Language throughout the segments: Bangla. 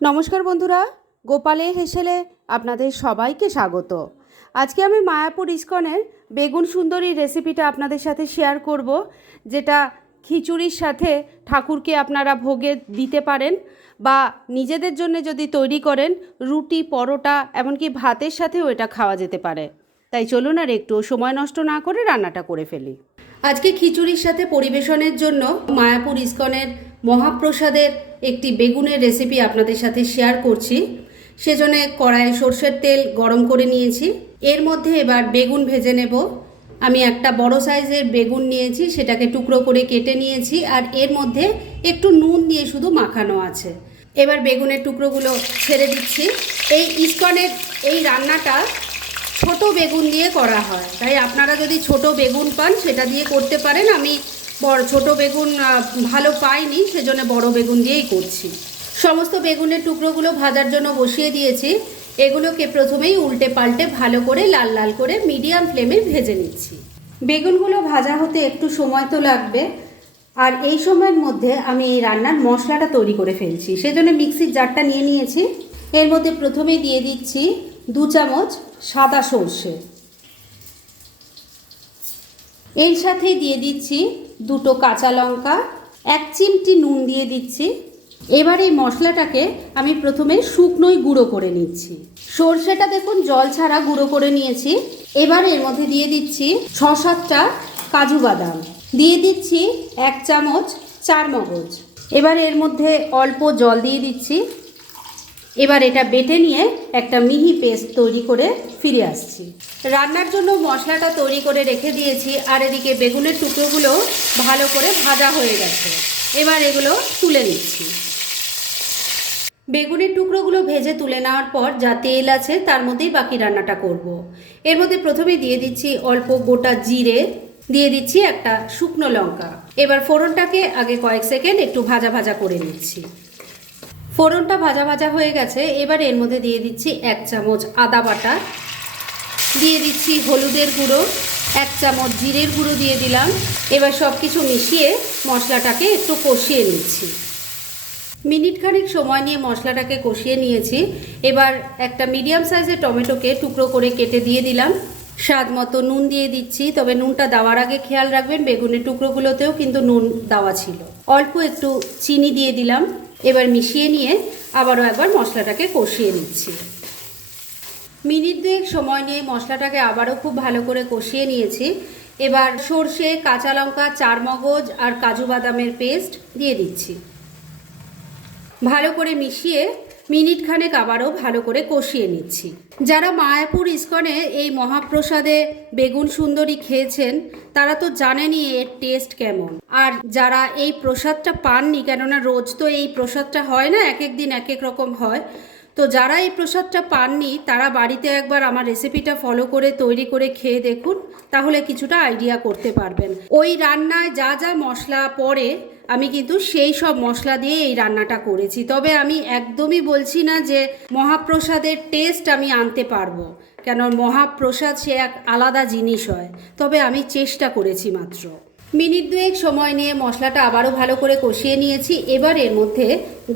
নমস্কার বন্ধুরা, গোপালে হেসেলে আপনাদের সবাইকে স্বাগত। আজকে আমি মায়াপুর ইস্কনের বেগুন সুন্দরী রেসিপিটা আপনাদের সাথে শেয়ার করব, যেটা খিচুড়ির সাথে ঠাকুরকে আপনারা ভোগে দিতে পারেন বা নিজেদের জন্য যদি তৈরি করেন, রুটি, পরোটা, এমনকি ভাতের সাথেও এটা খাওয়া যেতে পারে। তাই চলুন আর একটু সময় নষ্ট না করে রান্নাটা করে ফেলি। আজকে খিচুড়ির সাথে পরিবেশনের জন্য মায়াপুর ইস্কনের মহাপ্রসাদের একটি বেগুনের রেসিপি আপনাদের সাথে শেয়ার করছি। সেজন্য কড়াইয়ে সর্ষের তেল গরম করে নিয়েছি। এর মধ্যে এবার বেগুন ভেজে নেব। আমি একটা বড় সাইজের বেগুন নিয়েছি, সেটাকে টুকরো করে কেটে নিয়েছি আর এর মধ্যে একটু নুন দিয়ে শুধু মাখানো আছে। এবার বেগুনের টুকরোগুলো ছেড়ে দিচ্ছি। এই ইস্কনের এই রান্নাটা ছোট বেগুন দিয়ে করা হয়। তাই আপনারা যদি ছোট বেগুন পান, সেটা দিয়ে করতে পারেন। আমি বড় ছোট বেগুন ভালো পাইনি, সেজন্য বড় বেগুন দিয়েই করছি। সমস্ত বেগুনের টুকরোগুলো ভাজার জন্য বসিয়ে দিয়েছি। এগুলোকে প্রথমেই উল্টে পাল্টে ভালো করে লাল লাল করে মিডিয়াম ফ্লেমে ভেজে নিচ্ছি। বেগুনগুলো ভাজা হতে একটু সময় তো লাগবে। আর এই সময়ের মধ্যে আমি এই রান্নার মশলাটা তৈরি করে ফেলছি। সেজন্য মিক্সির জারটা নিয়ে নিয়েছি। এর মধ্যে প্রথমেই দিয়ে দিচ্ছি দু চামচ সাদা সর্ষে। এর সাথেই দিয়ে দিচ্ছি দুটো কাঁচা লঙ্কা, এক চিমটি নুন দিয়ে দিচ্ছি। এবার এই মশলাটাকে আমি প্রথমে শুকনোই গুঁড়ো করে নিচ্ছি। সর্ষেটা দেখুন, জল ছাড়া গুঁড়ো করে নিয়েছি। এবার এর মধ্যে দিয়ে দিচ্ছি ছ সাতটা কাজু বাদাম। দিয়ে দিচ্ছি এক চামচ চার মগজ এবার এর মধ্যে অল্প জল দিয়ে দিচ্ছি। এবার এটা বেটে নিয়ে একটা মিহি পেস্ট তৈরি করে ফিরে আসছি। রান্নার জন্য মশলাটা তৈরি করে রেখে দিয়েছি, আর এদিকে বেগুনের টুকরোগুলো ভালো করে ভাজা হয়ে গেছে। এবার এগুলো তুলে নিচ্ছি। বেগুনের টুকরোগুলো ভেজে তুলে নেওয়ার পর যা তেল আছে তার মধ্যেই বাকি রান্নাটা করব। এর মধ্যে প্রথমে দিয়ে দিচ্ছি অল্প গোটা জিরে, দিয়ে দিচ্ছি একটা শুকনো লঙ্কা। এবার ফোড়নটাকে আগে কয়েক সেকেন্ড একটু ভাজা ভাজা করে নিচ্ছি। ফোড়নটা ভাজা ভাজা হয়ে গেছে। এবার এর মধ্যে দিয়ে দিচ্ছি এক চামচ আদা বাটা। দিয়ে দিচ্ছি হলুদের গুঁড়ো, এক চামচ জিরের গুঁড়ো দিয়ে দিলাম। এবার সব কিছু মিশিয়ে মশলাটাকে একটু কষিয়ে নিচ্ছি। মিনিট খানিক সময় নিয়ে মশলাটাকে কষিয়ে নিয়েছি। এবার একটা মিডিয়াম সাইজের টমেটোকে টুকরো করে কেটে দিয়ে দিলাম। স্বাদ মতো নুন দিয়ে দিচ্ছি, তবে নুনটা দেওয়ার আগে খেয়াল রাখবেন, বেগুনের টুকরোগুলোতেও কিন্তু নুন দেওয়া ছিল। অল্প একটু চিনি দিয়ে দিলাম। এবার মিশিয়ে নিয়ে আবারও একবার মশলাটাকে কষিয়ে নিচ্ছি। মিনিট দুয়েক সময় নিয়ে মশলাটাকে আবারও খুব ভালো করে কষিয়ে নিয়েছি। এবার সর্ষে, কাঁচা লঙ্কা চার মগজ আর কাজু বাদামের পেস্ট দিয়ে দিচ্ছি। ভালো করে মিশিয়ে মিনিট খানেক আবারও ভালো করে কষিয়ে নিচ্ছি। যারা মায়াপুর ইস্কনে এই মহাপ্রসাদে বেগুন সুন্দরী খেয়েছেন, তারা তো জানেনই এর টেস্ট কেমন। আর যারা এই প্রসাদটা পাননি, কেননা রোজ তো এই প্রসাদটা হয় না, এক এক দিন এক এক রকম হয় তো যারা এই প্রসাদটা পাননি, তারা বাড়িতে একবার আমার রেসিপিটা ফলো করে, তৈরি করে খেয়ে দেখুন, তাহলে কিছুটা আইডিয়া করতে পারবেন। ওই রান্নায় যা যা মশলা পড়ে, আমি কিন্তু সেই সব মশলা দিয়ে এই রান্নাটা করেছি। তবে আমি একদমই বলছি না যে মহাপ্রসাদের টেস্ট আমি আনতে পারব, কেন মহাপ্রসাদ সে এক আলাদা জিনিস হয়। তবে আমি চেষ্টা করেছি মাত্র। মিনিট দুয়েক সময় নিয়ে মশলাটা আবারও ভালো করে কষিয়ে নিয়েছি, এবার এর মধ্যে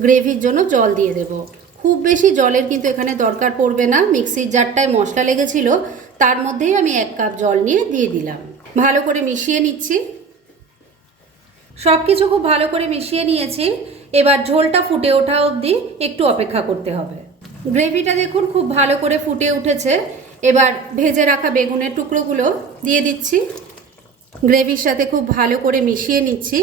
গ্রেভির জন্য জল দিয়ে দেবো। খুব বেশি জলের কিন্তু এখানে দরকার পড়বে না। মিক্সির জারটায় মশলা লেগেছিল, তার মধ্যেই আমি এক কাপ জল নিয়ে দিয়ে দিলাম। ভালো করে মিশিয়ে নিচ্ছি। সব কিছু খুব ভালো করে মিশিয়ে নিয়েছি। এবার ঝোলটা ফুটে ওঠা অবধি একটু অপেক্ষা করতে হবে। গ্রেভিটা দেখুন খুব ভালো করে ফুটে উঠেছে। এবার ভেজে রাখা বেগুনের টুকরোগুলো দিয়ে দিচ্ছি। গ্রেভির সাথে খুব ভালো করে মিশিয়ে নিচ্ছি।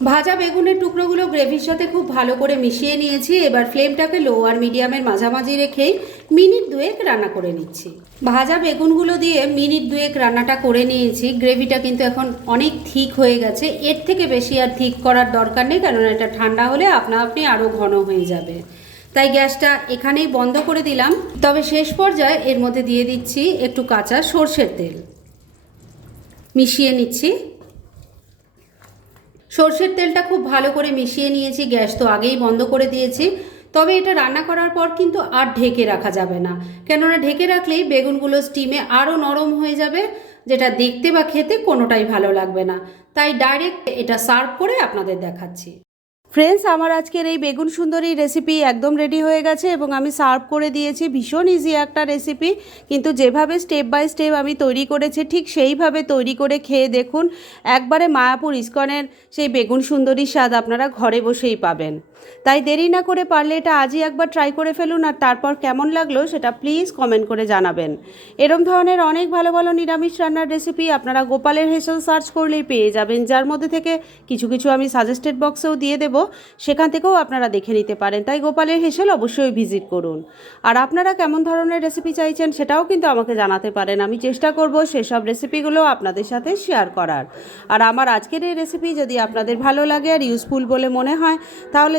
ভাজা বেগুনের টুকরোগুলো গ্রেভির সাথে খুব ভালো করে মিশিয়ে নিয়েছি। এবার ফ্লেমটাকে লো আর মিডিয়ামের মাঝামাঝি রেখেই মিনিট দুয়েক রান্না করে নিচ্ছি। ভাজা বেগুনগুলো দিয়ে মিনিট দুয়েক রান্নাটা করে নিয়েছি। গ্রেভিটা কিন্তু এখন অনেক ঠিক হয়ে গেছে। এর থেকে বেশি আর ঠিক করার দরকার নেই কারণ এটা ঠান্ডা হলে আপনা আপনি আরও ঘন হয়ে যাবে। তাই গ্যাসটা এখানেই বন্ধ করে দিলাম। তবে শেষ পর্যায়ে এর মধ্যে দিয়ে দিচ্ছি একটু কাঁচা সর্ষের তেল। মিশিয়ে নিচ্ছি। সর্ষের তেলটা খুব ভালো করে মিশিয়ে নিয়েছি, গ্যাস তো আগেই বন্ধ করে দিয়েছি। তবে এটা রান্না করার পর কিন্তু আর ঢেকে রাখা যাবে না। কেননা ঢেকে রাখলেই বেগুনগুলো স্টিমে আরও নরম হয়ে যাবে, যেটা দেখতে বা খেতে কোনোটাই ভালো লাগবে না। তাই ডাইরেক্ট এটা সার্ভ করে আপনাদের দেখাচ্ছি। ফ্রেন্ডস আমার আজকের এই বেগুন সুন্দরী রেসিপি একদম রেডি হয়ে গেছে এবং আমি সার্ভ করে দিয়েছি। ভীষণ ইজি একটা রেসিপি কিন্তু যেভাবে স্টেপ বাই স্টেপ আমি তৈরি করেছি, ঠিক সেইভাবে তৈরি করে খেয়ে দেখুন, একবারে মায়াপুর ইস্কনের সেই বেগুন সুন্দরীর স্বাদ আপনারা ঘরে বসেই পাবেন। তাই দেরি না করে পারলে এটা আজই একবার ট্রাই করে ফেলুন আর তারপর কেমন লাগল সেটা প্লিজ কমেন্ট করে জানাবেন। এরম ধরনের অনেক ভালো ভালো নিরামিষ রান্নার রেসিপি আপনারা গোপালের হেসেল সার্চ করলেই পেয়ে যাবেন, যার মধ্যে থেকে কিছু কিছু আমি সাজেস্টেড বক্সেও দিয়ে দেবো, সেখান থেকেও আপনারা দেখে নিতে পারেন। তাই গোপালের হেসেল অবশ্যই ভিজিট করুন। আর আপনারা কেমন ধরনের রেসিপি চাইছেন সেটাও কিন্তু আমাকে জানাতে পারেন। আমি চেষ্টা করব সেসব রেসিপিগুলো আপনাদের সাথে শেয়ার করার। আর আমার আজকের এই রেসিপি যদি আপনাদের ভালো লাগে আর ইউজফুল বলে মনে হয়, তাহলে